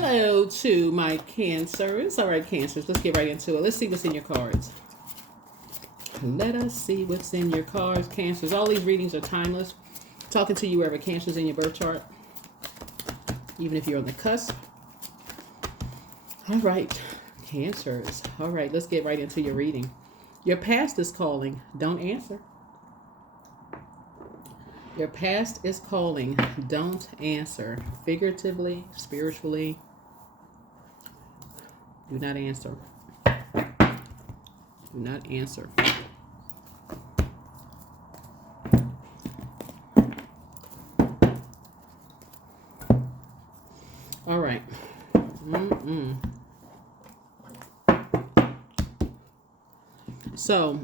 Hello to my Cancers. All right, Cancers, let's get right into it. Let's see what's in your cards. Let us see what's in your cards, Cancers. All these readings are timeless. Talking to you wherever Cancer's in your birth chart, even if you're on the cusp. All right, Cancers. All right, let's get right into your reading. Your past is calling. Don't answer. Your past is calling. Don't answer. Figuratively, spiritually. Do not answer. Do not answer. All right. So,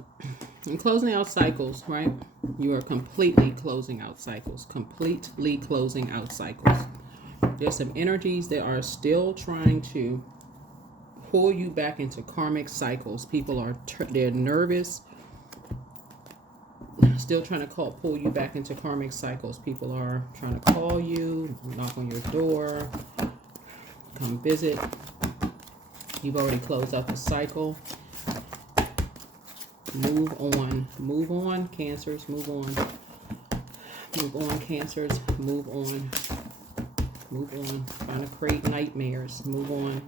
in closing out cycles, right? You are completely closing out cycles. Completely closing out cycles. There's some energies that are still trying to pull you back into karmic cycles. People are they're nervous, still trying to pull you back into karmic cycles. People are trying to call you, knock on your door, come visit. You've already closed out the cycle. Move on, Cancers. Move on, Cancers. Move on. Trying to create nightmares. Move on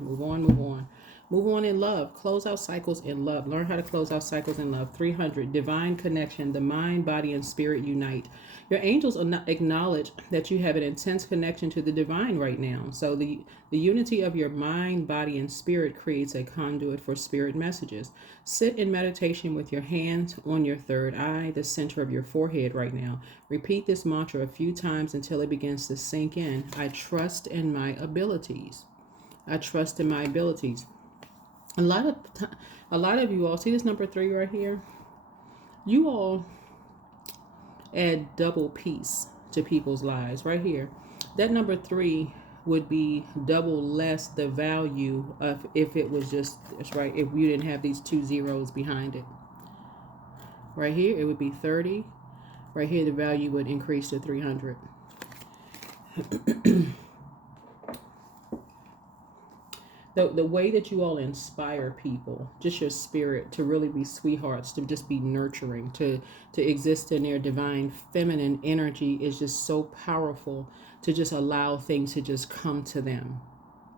in love. Close out cycles in love. Learn how to close out cycles in love. 300. Divine connection. The mind, body, and spirit unite. Your angels acknowledge that you have an intense connection to the divine right now. So the unity of your mind, body, and spirit creates a conduit for spirit messages. Sit in meditation with your hands on your third eye, the center of your forehead right now. Repeat this mantra a few times until it begins to sink in. I trust in my abilities. I trust in my abilities. A lot of you all see this number 3 right here. You all add double peace to people's lives right here. That number 3 would be double less the value of if it was just, that's right, if you didn't have these 2 zeros behind it. Right here, it would be 30. Right here, the value would increase to 300. The way that you all inspire people, just your spirit, to really be sweethearts, to just be nurturing, to exist in their divine feminine energy is just so powerful, to just allow things to just come to them,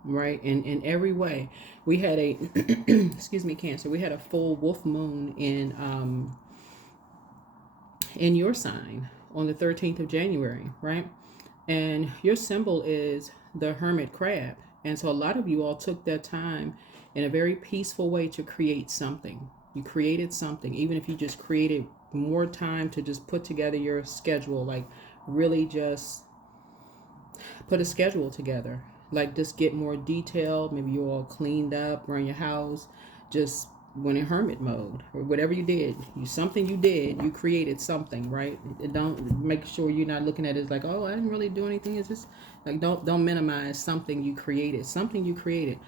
right? In every way. We had a, excuse me, Cancer, we had a full wolf moon in your sign on the 13th of January, right? And your symbol is the hermit crab. And so a lot of you all took that time in a very peaceful way to create something. You created something, even if you just created more time to just put together your schedule, like really just put a schedule together, like just get more detailed. Maybe you all cleaned up around your house, just went in hermit mode, or whatever you did. You created something, right? Don't make sure you're not looking at it as like, oh, I didn't really do anything. It's just like, don't minimize something you created. Something you created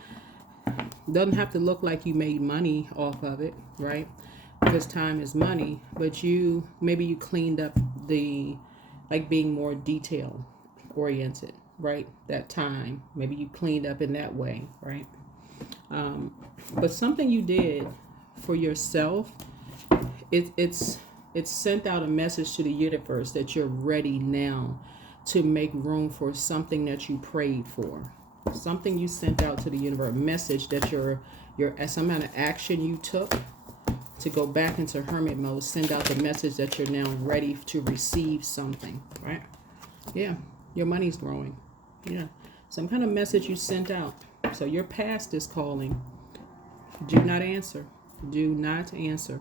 doesn't have to look like you made money off of it, right? Because time is money. But maybe you cleaned up like being more detail oriented, right? That time, maybe you cleaned up in that way, right? But something you did for yourself, it's sent out a message to the universe that you're ready now to make room for something that you prayed for. Something you sent out to the universe, a message that your some kind of action you took to go back into hermit mode, send out the message that you're now ready to receive something, right? Yeah, your money's growing. Yeah, some kind of message you sent out. So your past is calling. Do not answer. Do not answer.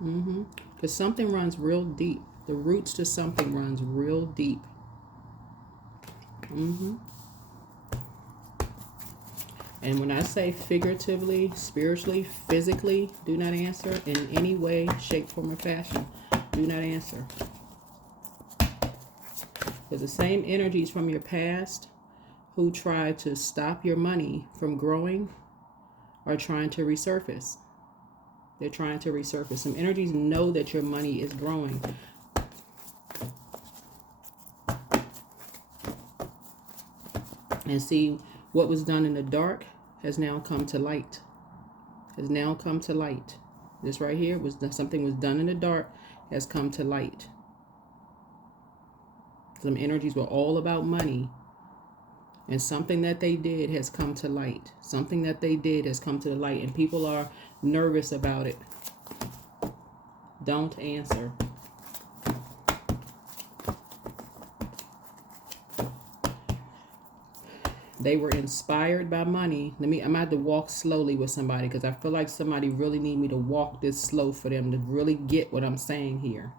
Because something runs real deep. The roots to something runs real deep. And when I say figuratively, spiritually, physically, do not answer in any way, shape, form, or fashion. Do not answer. Because the same energies from your past who try to stop your money from growing are trying to resurface. They're trying to resurface. Some energies know that your money is growing. And see, what was done in the dark has now come to light. Has now come to light. This right here was something was done in the dark, has come to light. Some energies were all about money, and something that they did has come to light. Something that they did has come to the light, and people are nervous about it. Don't answer. They were inspired by money. I'm gonna have to walk slowly with somebody because I feel like somebody really need me to walk this slow for them to really get what I'm saying here.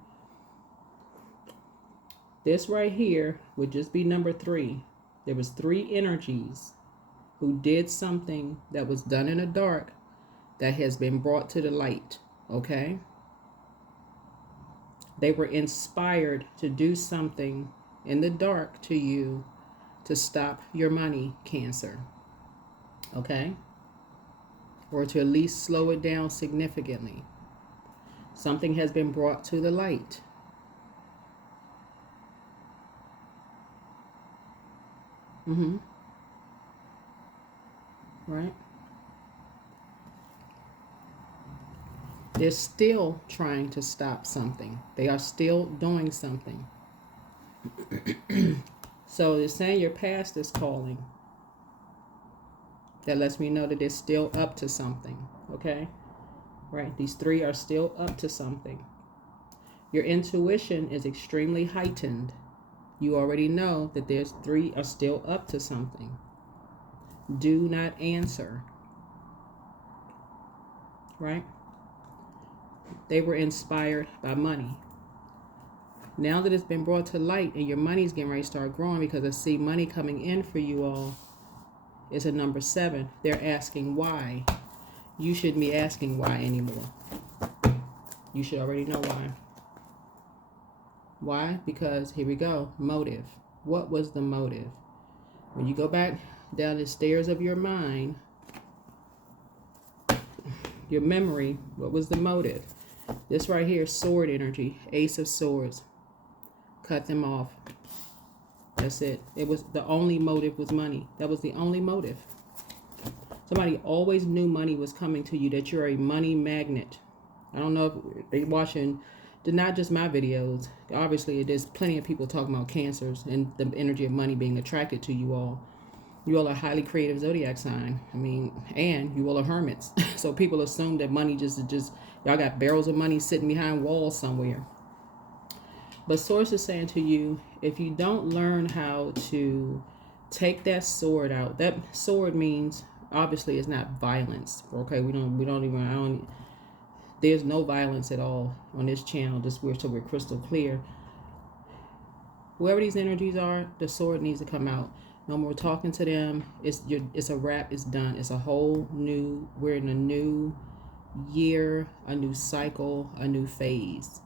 This right here would just be number 3. There was 3 energies who did something that was done in the dark that has been brought to the light, okay? They were inspired to do something in the dark to you to stop your money, Cancer, okay? Or to at least slow it down significantly. Something has been brought to the light. Right? They're still trying to stop something. They are still doing something. So they're saying your past is calling. That lets me know that they're still up to something. Okay? Right? These 3 are still up to something. Your intuition is extremely heightened. You already know that there's 3 are still up to something. Do not answer. Right? They were inspired by money. Now that it's been brought to light and your money's getting ready to start growing, because I see money coming in for you all, is a number 7. They're asking why. You shouldn't be asking why anymore. You should already know why. Why? Because here we go. Motive. What was the motive? When you go back down the stairs of your mind, your memory, what was the motive? This right here, sword energy, Ace of Swords. Cut them off. That's it. It was the only motive was money. That was the only motive. Somebody always knew money was coming to you, that you're a money magnet. I don't know if they're watching, not just my videos. Obviously, there's plenty of people talking about cancers and the energy of money being attracted to you all. You all are highly creative zodiac sign. I mean, and you all are hermits. So people assume that money just y'all got barrels of money sitting behind walls somewhere. But Source is saying to you, if you don't learn how to take that sword out, that sword means obviously it's not violence. Okay, there's no violence at all on this channel. Just so we're crystal clear. Whoever these energies are, the sword needs to come out. No more talking to them. It's a wrap. It's done. It's a whole new. We're in a new year, a new cycle, a new phase.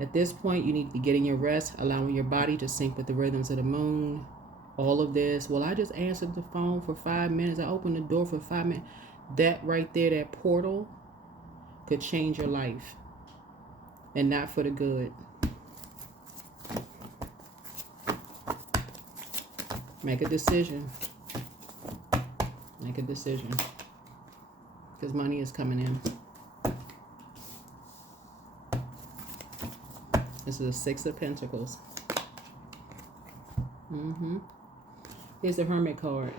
At this point, you need to be getting your rest, allowing your body to sync with the rhythms of the moon. All of this. Well, I just answered the phone for 5 minutes. I opened the door for 5 minutes. That right there, that portal, could change your life, and not for the good. Make a decision. Make a decision. Because money is coming in. This is the 6 of Pentacles. Here's the Hermit card.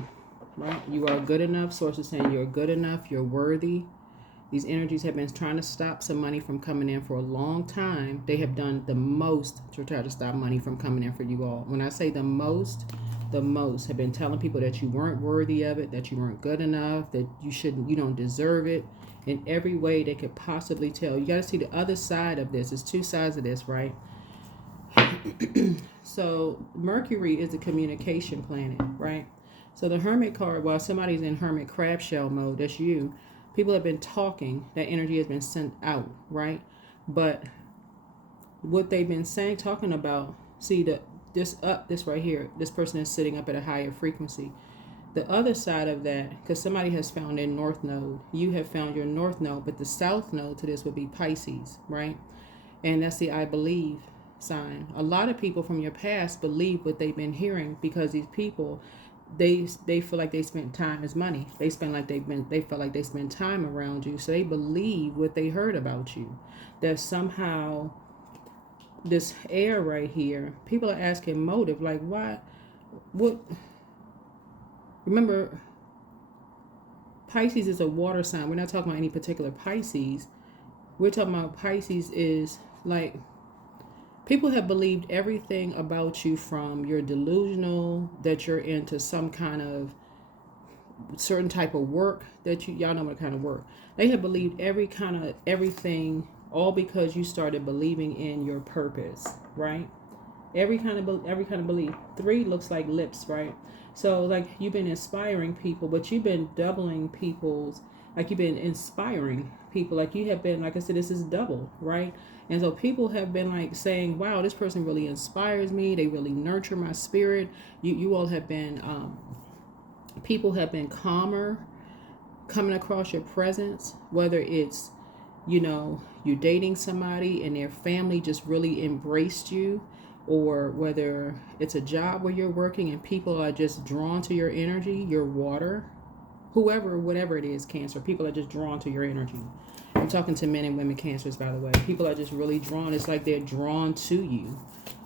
Right? You are good enough. Source is saying you're good enough. You're worthy. These energies have been trying to stop some money from coming in for a long time. They have done the most to try to stop money from coming in for you all. When I say the most have been telling people that you weren't worthy of it, that you weren't good enough, that you don't deserve it. In every way they could possibly tell. You got to see the other side of this. There's 2 sides of this, right? So Mercury is a communication planet, right? So the Hermit card, while somebody's in Hermit crab shell mode, that's you. People have been talking. That energy has been sent out, right? But what they've been saying, talking about, see this right here, this person is sitting up at a higher frequency. The other side of that, because somebody has found their north node, you have found your north node, but the south node to this would be Pisces, right? And that's the I believe sign. A lot of people from your past believe what they've been hearing, because these people, they feel like they spent time as money. They feel like they spend time around you, so they believe what they heard about you. That somehow this air right here, people are asking motive, like why, what? Remember, Pisces is a water sign. We're not talking about any particular Pisces. We're talking about Pisces is like, people have believed everything about you, from you're delusional, that you're into some kind of certain type of work that y'all know what kind of work. They have believed everything, all because you started believing in your purpose, right? Every kind of belief. 3 looks like lips, right? So like you've been inspiring people, but you've been doubling people's, like you've been inspiring people, like you have been, like I said, this is double, right? And so people have been like saying, wow, this person really inspires me, they really nurture my spirit. You all have been people have been calmer coming across your presence, whether it's, you're dating somebody and their family just really embraced you, or whether it's a job where you're working and people are just drawn to your energy, your water, whatever it is, Cancer, people are just drawn to your energy. I'm talking to men and women Cancers, by the way. People are just really drawn. It's like they're drawn to you.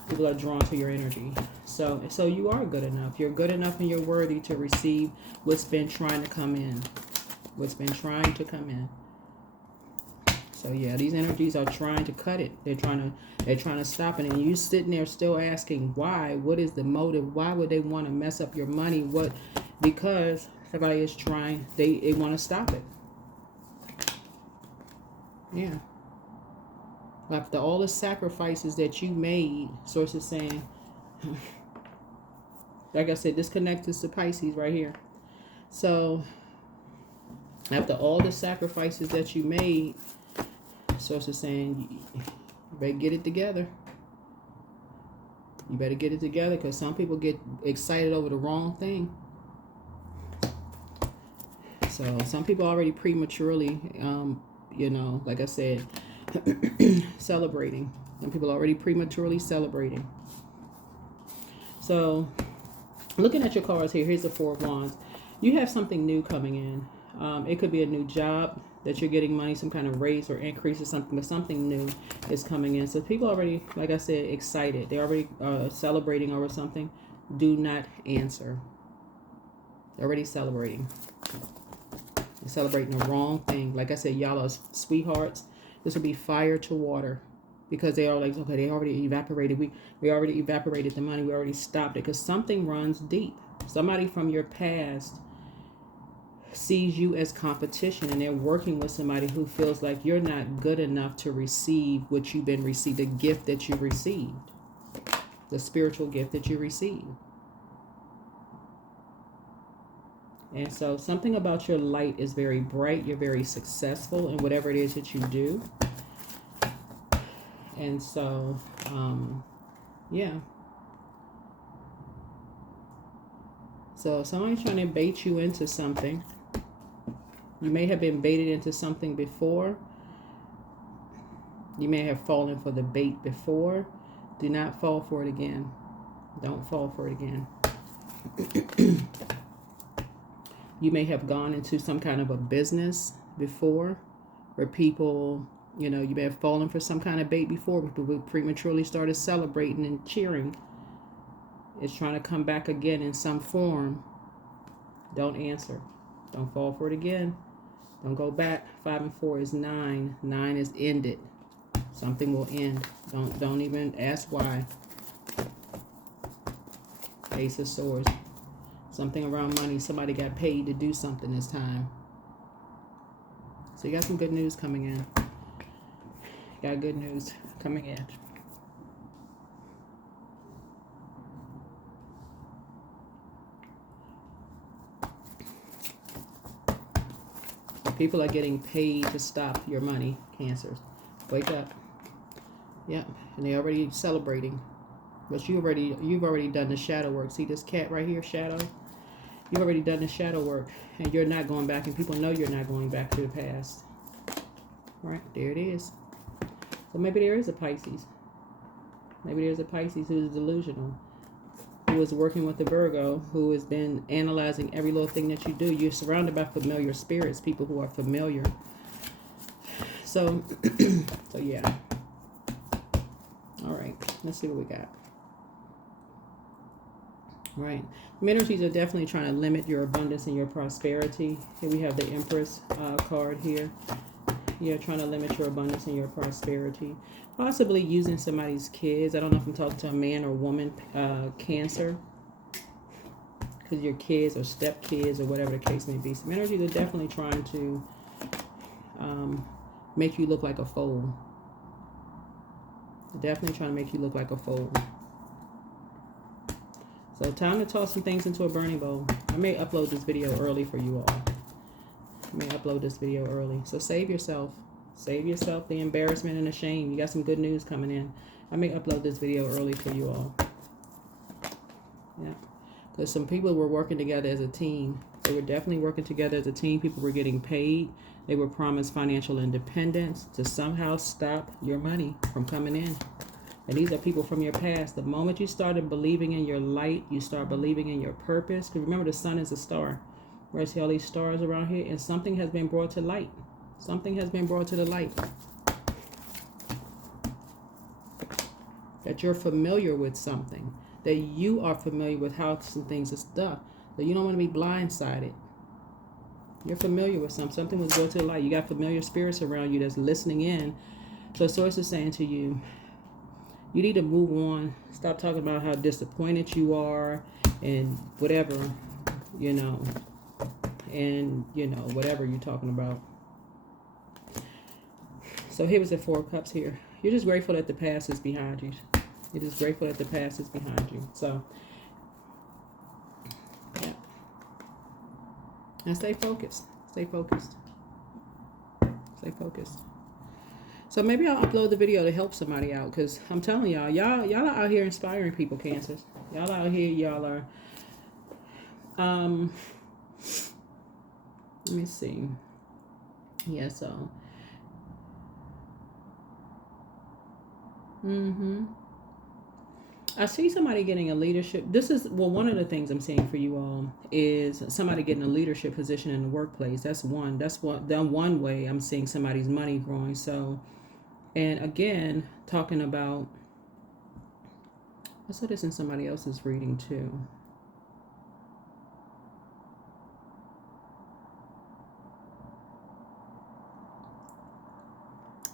People are drawn to your energy. So you are good enough. You're good enough and you're worthy to receive what's been trying to come in. What's been trying to come in. So yeah, these energies are trying to cut it. They're trying to stop it. And you sitting there still asking why? What is the motive? Why would they want to mess up your money? What? Because somebody is trying, they want to stop it. Yeah. After all the sacrifices that you made, Source is saying, like I said, this connects to Pisces right here. So after all the sacrifices that you made, Source is saying, you better get it together. You better get it together, because some people get excited over the wrong thing. So some people already prematurely, like I said, celebrating. Some people already prematurely celebrating. So looking at your cards here, here's the 4 of Wands. You have something new coming in. It could be a new job that you're getting money, some kind of raise or increase or something, but something new is coming in. So people already, like I said, excited. They're already celebrating over something. Do not answer. They're already celebrating. You're celebrating the wrong thing. Like I said, y'all are sweethearts. This will be fire to water, because they are like, okay, they already evaporated. We already evaporated the money. We already stopped it, because something runs deep. Somebody from your past sees you as competition, and they're working with somebody who feels like you're not good enough to receive what you've been received, the gift that you received, the spiritual gift that you received. And so something about your light is very bright. You're very successful in whatever it is that you do. And so, yeah. So somebody's trying to bait you into something. You may have been baited into something before. You may have fallen for the bait before. Do not fall for it again. Don't fall for it again. You may have gone into some kind of a business before, where people, you may have fallen for some kind of bait before, but people prematurely started celebrating and cheering. It's trying to come back again in some form. Don't answer. Don't fall for it again. Don't go back. 5 and 4 is 9. 9 is ended. Something will end. Don't even ask why. Ace of Swords. Something around money. Somebody got paid to do something this time. So you got some good news coming in. Got good news coming in. People are getting paid to stop your money, Cancers. Wake up. Yep. And they're already celebrating. But you've already done the shadow work. See this cat right here, shadow? You've already done the shadow work, and you're not going back, and people know you're not going back to the past. Right, there it is. So maybe there is a Pisces. Maybe there's a Pisces who's delusional. who is working with the Virgo, who has been analyzing every little thing that you do. You're surrounded by familiar spirits, people who are familiar. So, so yeah. All right, let's see what we got. Right. The energies are definitely trying to limit your abundance and your prosperity. Here we have the Empress card here. You're trying to limit your abundance and your prosperity. Possibly using somebody's kids. I don't know if I'm talking to a man or woman, Cancer. Because your kids or stepkids or whatever the case may be. Some energies are definitely trying to make you look like a fool. Definitely trying to make you look like a fool. So time to toss some things into a burning bowl. I may upload this video early for you all. I may upload this video early. So save yourself. Save yourself the embarrassment and the shame. You got some good news coming in. I may upload this video early for you all. Yeah. Because some people were working together as a team. They were definitely working together as a team. People were getting paid. They were promised financial independence to somehow stop your money from coming in. And these are people from your past. The moment you started believing in your light, you start believing in your purpose. Because remember, the sun is a star. Where I see all these stars around here, and something has been brought to light. Something has been brought to the light. That you're familiar with something. That you are familiar with how some things are done. That you don't want to be blindsided. You're familiar with something. Something was brought to the light. You got familiar spirits around you that's listening in. So Source is saying to you, you need to move on. Stop talking about how disappointed you are and whatever, you know, and, you know, whatever you're talking about. So here was the Four of Cups here. You're just grateful that the past is behind you. You're just grateful that the past is behind you. So, yeah. And stay focused. Stay focused. Stay focused. So maybe I'll upload the video to help somebody out, because I'm telling y'all are out here inspiring people, Cancers. Y'all out here, y'all are. Let me see. Yeah, so. I see somebody getting a leadership. This is, well, one of the things I'm seeing for you all is somebody getting a leadership position in the workplace. That's one. That's one way I'm seeing somebody's money growing. So. And again, talking about, I saw this in somebody else's reading too.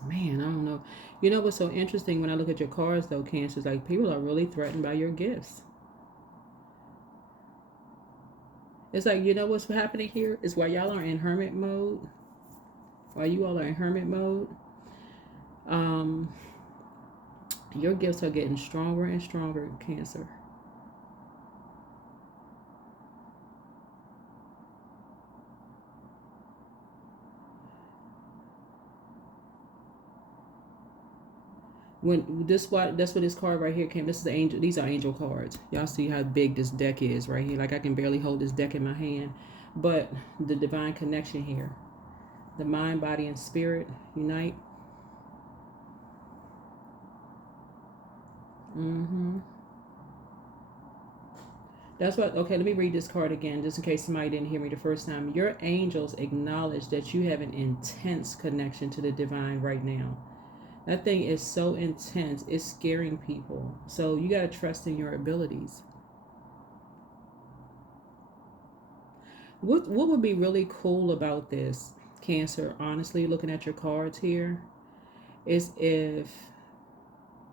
Man, I don't know. You know what's so interesting when I look at your cards though, Cancers, like people are really threatened by your gifts. It's like, you know what's happening here is while y'all are in hermit mode, while you all are in hermit mode, your gifts are getting stronger and stronger, Cancer. When that's what this card right here came. This is the angel. These are angel cards. Y'all see how big this deck is right here. Like I can barely hold this deck in my hand, but the divine connection here, the mind, body, and spirit unite. That's what, okay, let me read this card again, just in case somebody didn't hear me the first time. Your angels acknowledge that you have an intense connection to the divine right now. That thing is so intense, it's scaring people. So you got to trust in your abilities. What would be really cool about this, Cancer, honestly, looking at your cards here, is if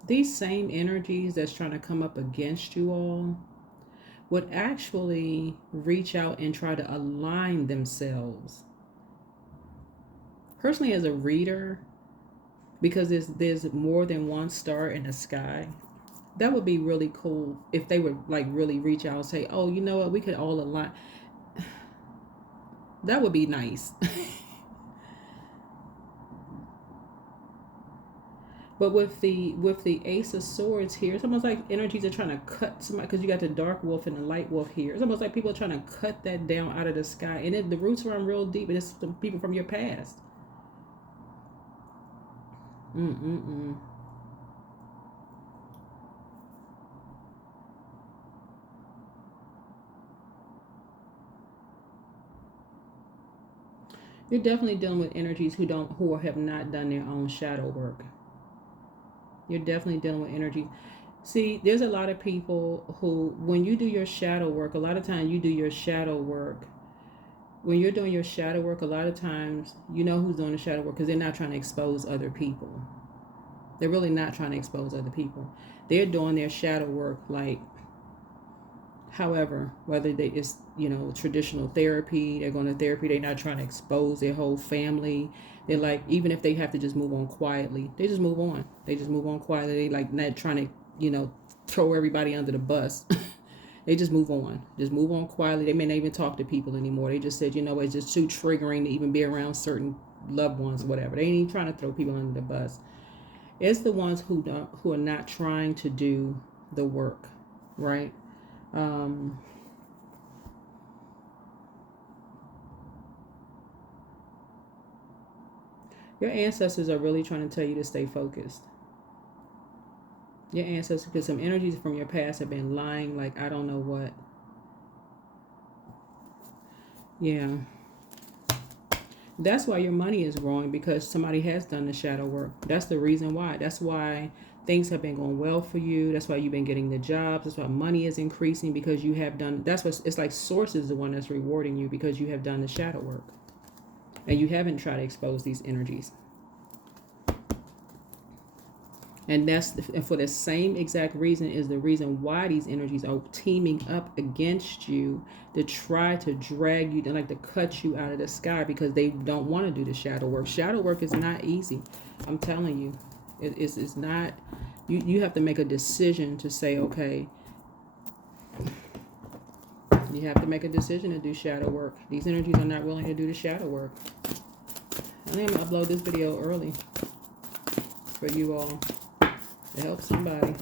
these same energies that's trying to come up against you all would actually reach out and try to align themselves. Personally, as a reader, because there's more than one star in the sky, that would be really cool if they would like really reach out and say, oh, you know what, we could all align. That would be nice. But with the Ace of Swords here, it's almost like energies are trying to cut somebody, because you got the Dark Wolf and the Light Wolf here. It's almost like people are trying to cut that down out of the sky, and the roots run real deep, and it's the people from your past. You're definitely dealing with energies who have not done their own shadow work. You're definitely dealing with energy. See, there's a lot of people who, when you do your shadow work, a lot of times you do your shadow work. When you're doing your shadow work, a lot of times you know who's doing the shadow work because they're not trying to expose other people. They're really not trying to expose other people. They're doing their shadow work like, however, whether it's, traditional therapy, they're going to therapy, they're not trying to expose their whole family. They're like, even if they have to just move on quietly, they just move on. They just move on quietly. They like not trying to, throw everybody under the bus. They just move on. Just move on quietly. They may not even talk to people anymore. They just said, it's just too triggering to even be around certain loved ones, whatever. They ain't even trying to throw people under the bus. It's the ones who are not trying to do the work, right? Your ancestors are really trying to tell you to stay focused. Your ancestors, because some energies from your past have been lying like I don't know what. Yeah. That's why your money is growing, because somebody has done the shadow work. That's the reason why. That's why things have been going well for you. That's why you've been getting the jobs. That's why money is increasing, because you have done. That's what it's like. Source is the one that's rewarding you because you have done the shadow work, and you haven't tried to expose these energies. And for the same exact reason is the reason why these energies are teaming up against you to try to drag you, to like to cut you out of the sky, because they don't want to do the shadow work. Shadow work is not easy. I'm telling you, it's not. You have to make a decision to say, okay, you have to make a decision to do shadow work. These energies are not willing to do the shadow work. I think I'm going to upload this video early for you all. To help somebody,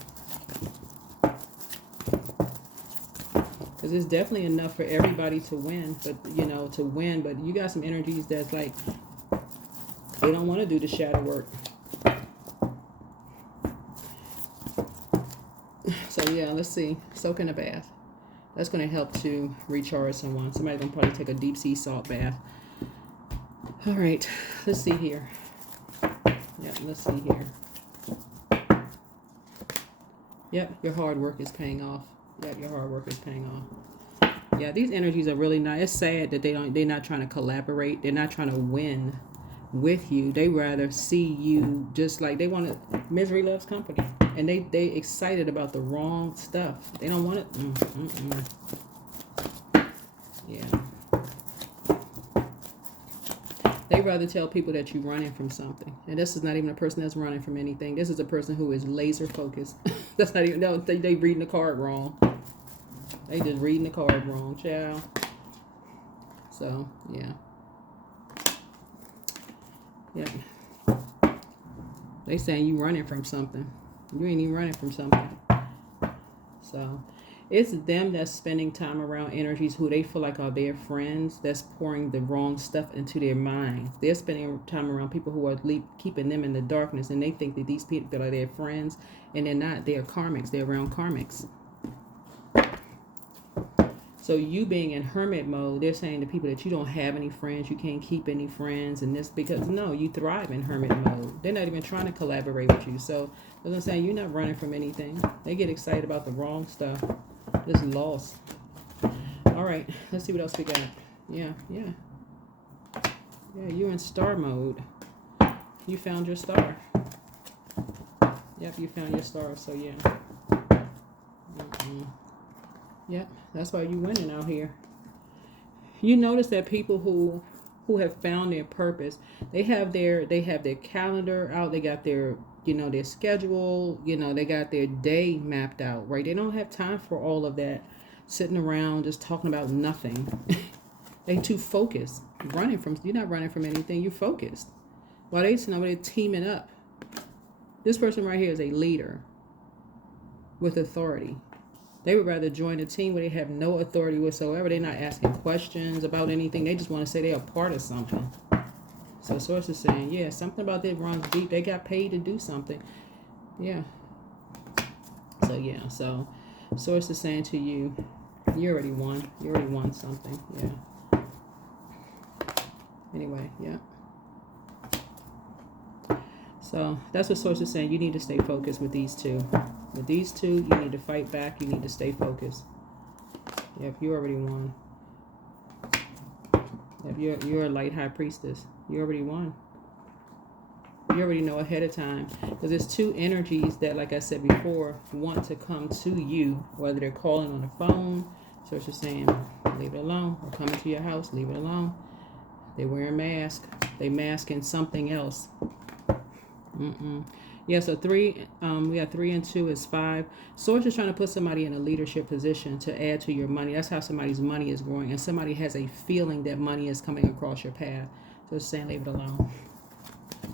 because it's definitely enough for everybody to win, but but you got some energies that's like they don't want to do the shadow work. So yeah, let's see. Soak in a bath. That's going to help to recharge someone. Somebody's going to probably take a deep sea salt bath. All right, let's see here. Yeah, let's see here. Yep, your hard work is paying off. Yep, your hard work is paying off. Yeah, these energies are really nice. It's sad that they're not trying to collaborate. They're not trying to win with you. They rather see you just like they want to. Misery loves company, and they excited about the wrong stuff. They don't want it. Yeah. They rather tell people that you're running from something. And this is not even a person that's running from anything. This is a person who is laser focused. That's not even, no, they reading the card wrong. They just reading the card wrong, child. So, yeah. Yeah. They saying you running from something. You ain't even running from something. So, it's them that's spending time around energies who they feel like are their friends, that's pouring the wrong stuff into their minds. They're spending time around people who are keeping them in the darkness, and they think that these people are their friends, and they're not. They're karmics. They're around karmics. So you being in hermit mode, they're saying to people that you don't have any friends, you can't keep any friends, and this because no, you thrive in hermit mode. They're not even trying to collaborate with you. So as I'm saying, you're not running from anything. They get excited about the wrong stuff. Just lost. All right, let's see what else we got. Yeah, you're in star mode. You found your star. Yep, you found your star. So yeah. Yep, that's why you winning out here. You notice that people who have found their purpose, they have their calendar out. They got their their schedule. They got their day mapped out. Right? They don't have time for all of that sitting around just talking about nothing. They too focused. You're not running from anything. You're focused. While they're teaming up. This person right here is a leader with authority. They would rather join a team where they have no authority whatsoever. They're not asking questions about anything. They just want to say they're a part of something. So Source is saying, yeah, something about that runs deep. They got paid to do something. Yeah. So, yeah. So Source is saying to you, you already won. You already won something. Yeah. Anyway, yeah. So that's what source is saying. You need to stay focused with these two. With these two, you need to fight back. You need to stay focused. Yep, you already won. Yep, you're a light high priestess. You already won. You already know ahead of time. Because there's two energies that, like I said before, want to come to you. Whether they're calling on the phone, source is saying, leave it alone. Or coming to your house, leave it alone. They wearing masks. They masking something else. Yeah, so three, we got 3 and 2 is 5. Source is trying to put somebody in a leadership position to add to your money. That's how somebody's money is growing. And somebody has a feeling that money is coming across your path. So it's saying leave it alone.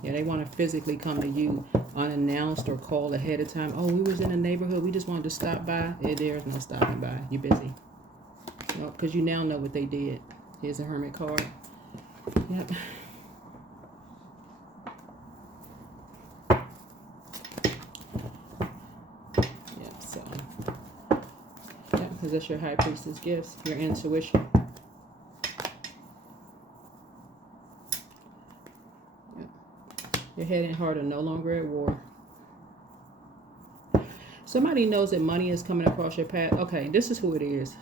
Yeah, they want to physically come to you unannounced or call ahead of time. Oh, we was in the neighborhood. We just wanted to stop by. There's no stopping by. You're busy. Well, because you now know what they did. Here's a Hermit card. Yep. Because that's your high priestess gifts, your intuition. Yep. Your head and heart are no longer at war. Somebody knows that money is coming across your path. Okay, this is who it is.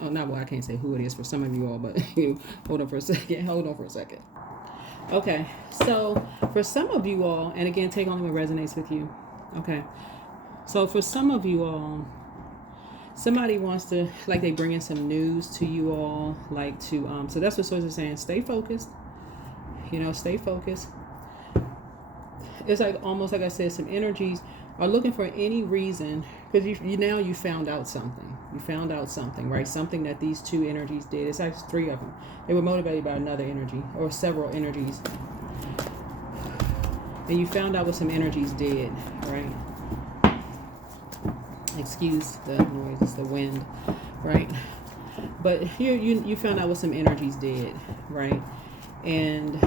Oh, not well, I can't say who it is for some of you all, but hold on for a second. Hold on for a second. Okay, so for some of you all, and again, take only what resonates with you. Okay, so for some of you all, somebody wants to, like, they bring in some news to you all, like to, so that's what source is saying. Stay focused, stay focused. It's like, almost like I said, some energies are looking for any reason, because you found out something. You found out something, right? Something that these two energies did. It's actually 3 of them. They were motivated by another energy or several energies. And you found out what some energies did, right? Excuse the noise, it's the wind, right? But you found out what some energies did, right? And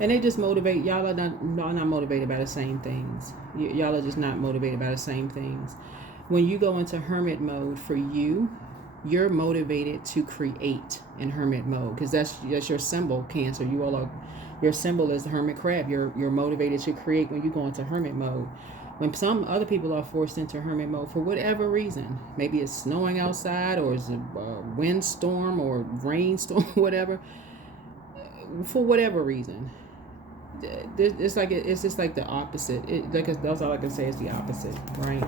they just motivate y'all. Are not motivated by the same things. Y'all are just not motivated by the same things. When you go into hermit mode, for you're motivated to create in hermit mode, because that's your symbol, Cancer. You all are, your symbol is the hermit crab. You're motivated to create when you go into hermit mode. When some other people are forced into hermit mode for whatever reason, maybe it's snowing outside, or it's a windstorm or rainstorm, whatever, for whatever reason, it's just like the opposite. That's all I can say is the opposite, right?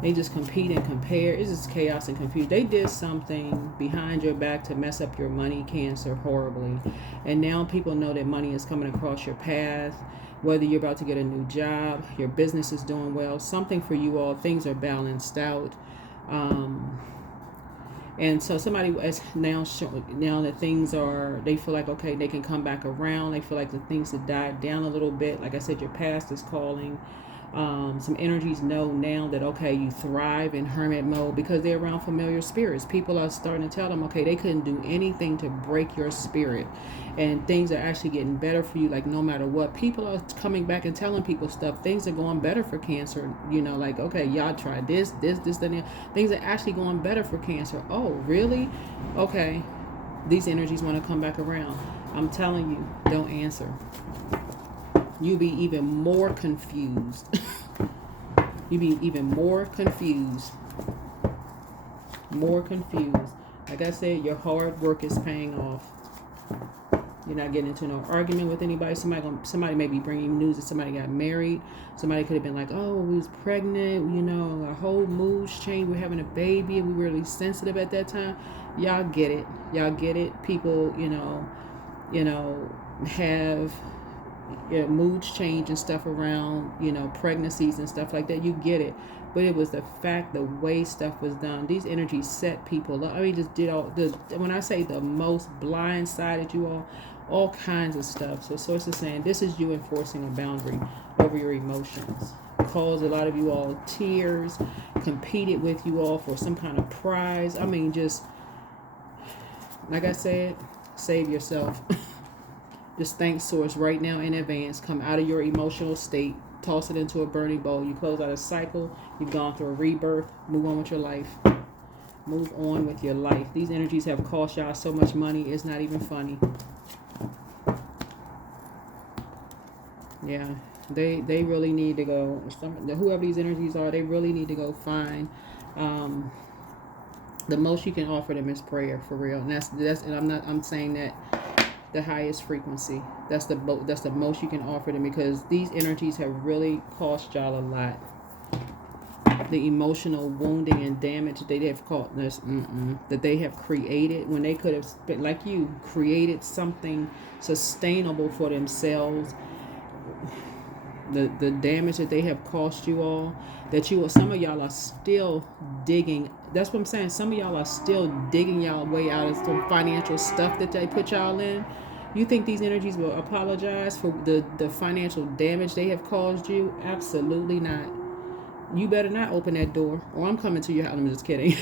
They just compete and compare. It's just chaos and confusion. They did something behind your back to mess up your money, Cancer, horribly. And now people know that money is coming across your path. Whether you're about to get a new job, your business is doing well, something for you all, things are balanced out. And so somebody is now that things are, they feel like, okay, they can come back around. They feel like the things have died down a little bit. Like I said, your past is calling. Some energies know now that, okay, you thrive in hermit mode because they're around familiar spirits. People are starting to tell them, okay, they couldn't do anything to break your spirit, and things are actually getting better for you. Like, no matter what, people are coming back and telling people stuff. Things are going better for Cancer. Like, okay, y'all tried this, then things are actually going better for Cancer. Oh, really? Okay, these energies want to come back around. I'm telling you, don't answer. You be even more confused. You be even more confused. More confused. Like I said, your hard work is paying off. You're not getting into no argument with anybody. Somebody may be bringing you news that somebody got married. Somebody could have been like, oh, we was pregnant. Our whole mood's changed. We're having a baby, and we were really sensitive at that time. Y'all get it. Y'all get it. People, have moods change and stuff around, pregnancies and stuff like that. You get it. But it was the fact, the way stuff was done. These energies set people up. I mean, just did when I say the most blindsided you all kinds of stuff. So Source is saying this is you enforcing a boundary over your emotions. Caused a lot of you all tears, competed with you all for some kind of prize. I mean, just, like I said, save yourself. Just thank Source right now in advance. Come out of your emotional state. Toss it into a burning bowl. You close out a cycle. You've gone through a rebirth. Move on with your life. Move on with your life. These energies have cost y'all so much money. It's not even funny. Yeah, they really need to go. Whoever these energies are, they really need to go find. Um, the most you can offer them is prayer, for real. And that's and I'm saying that the highest frequency. That's the most you can offer them, because these energies have really cost y'all a lot. The emotional wounding and damage that they have caused us, that they have created, when they could have spent, like you, created something sustainable for themselves. The damage that they have cost you all, that you, some of y'all are still digging. That's what I'm saying. Some of y'all are still digging y'all way out of some financial stuff that they put y'all in. You think these energies will apologize for the financial damage they have caused you? Absolutely not. You better not open that door, or I'm coming to your house. I'm just kidding.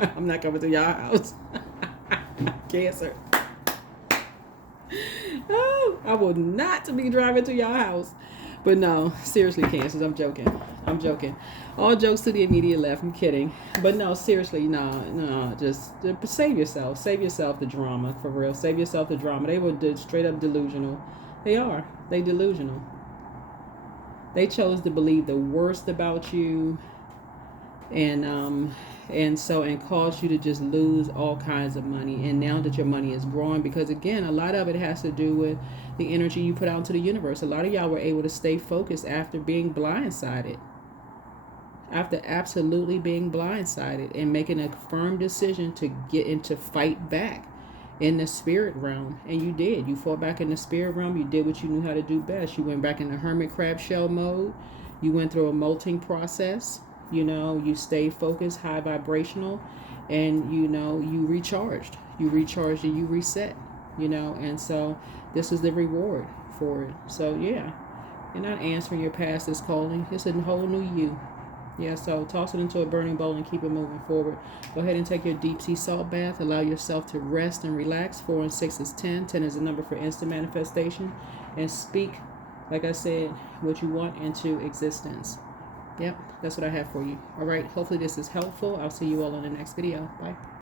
I'm not coming to your house. Cancer. Oh, I will not be driving to your house. But no, seriously, Cancers, I'm joking. I'm joking. All jokes to the immediate left. I'm kidding. But no, seriously, no. Just save yourself. Save yourself the drama, for real. Save yourself the drama. They were straight up delusional. They are. They delusional. They chose to believe the worst about you, and caused you to just lose all kinds of money. And now that your money is growing, because again, a lot of it has to do with the energy you put out into the universe. A lot of y'all were able to stay focused after being blindsided, after absolutely being blindsided, and making a firm decision to get into fight back in the spirit realm. And you did. You fought back in the spirit realm. You did what you knew how to do best. You went back in the hermit crab shell mode. You went through a molting process. You stayed focused, high vibrational, and you recharged. You recharged and you reset. And so this is the reward for it. So yeah, you're not answering your past is calling. It's a whole new you. Yeah, so toss it into a burning bowl and keep it moving forward. Go ahead and take your deep sea salt bath. Allow yourself to rest and relax. 4 and 6 is 10. 10 is the number for instant manifestation. And speak, like I said, what you want into existence. Yep, that's what I have for you. All right, hopefully this is helpful. I'll see you all in the next video. Bye.